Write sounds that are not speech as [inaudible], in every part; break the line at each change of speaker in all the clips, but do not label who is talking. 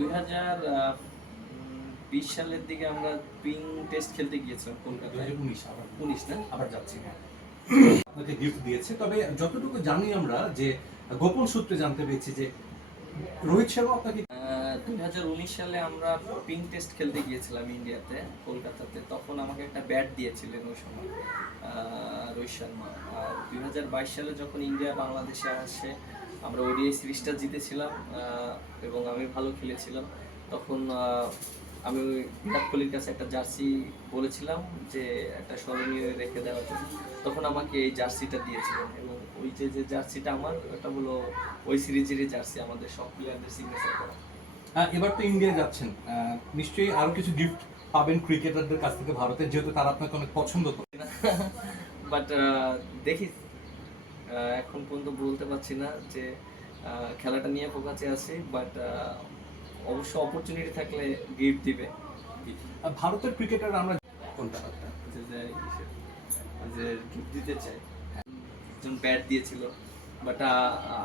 দুই হাজার বিশ সালের দিকে আমরা পিং টেস্ট খেলতে গিয়েছিলাম কলকাতায়।
উনিশ আবার
উনিশ না?
আবার যাচ্ছি। হ্যাঁ। আপনাকে গিফট দিয়েছে। তবে যতটুকু জানি আমরা যে গোপন সূত্রে জানতে পেরেছি যে রোহিত শর্মা আপনাকে
দুই হাজার উনিশ সালে আমরা পিং টেস্ট খেলতে গিয়েছিলাম ইন্ডিয়াতে কলকাতাতে। তখন আমাকে একটা ব্যাট দিয়েছিলেন ওই সময় আহ, রোহিত শর্মা। আর দুই হাজার বাইশ সালে যখন ইন্ডিয়া বাংলাদেশে আসে আমরা ওডিআই সিরিজটা জিতেছিলাম এবং আমি ভালো খেলেছিলাম। তখন আমি বিরাট কোহলির কাছে একটা জার্সি বলেছিলাম যে একটা স্মরণীয় রেখে দেওয়ার জন্য। তখন আমাকে এই জার্সিটা দিয়েছিলেন এবং ওই যে যে জার্সিটা আমার ওটা হলো ওই সিরিজেরই জার্সি আমাদের সব প্লেয়ারদের সিগনেচার করা।
আহ, এবার তো ইন্ডিয়া যাচ্ছেন। নিশ্চয়ই আরও কিছু গিফট পাবেন ক্রিকেটারদের কাছ থেকে ভারতের যেহেতু তারা আপনাকে অনেক পছন্দ করে। [laughs]
বাট দেখি এখন পর্যন্ত বলতে পারছি না যে খেলাটা নিয়ে ফোকাসে আছি বাট অবশ্য অপরচুনিটি থাকলে গিফট দিবে।
ভারতের ক্রিকেটার আমরা কোনটা?
যে যে গিফট দিতে চাই একজন ব্যাট দিয়েছিল। বাট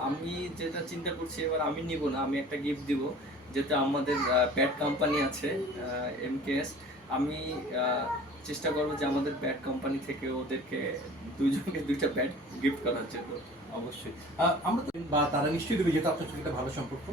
আমি যেটা চিন্তা করছি এবার আমি নিব না আমি একটা গিফট দিব। যেটা আমাদের ব্যাট কোম্পানি আছে এমকেএস আমি চেষ্টা করব যে আমাদের ব্যাট কোম্পানি থেকে ওদেরকে দুজনকে দুইটা ব্যাট গিফট করার জন্য।
অবশ্যই। আমরা তো বা তারা নিশ্চয়ই দেবে, যেহেতু আপনার সঙ্গে ভালো সম্পর্ক।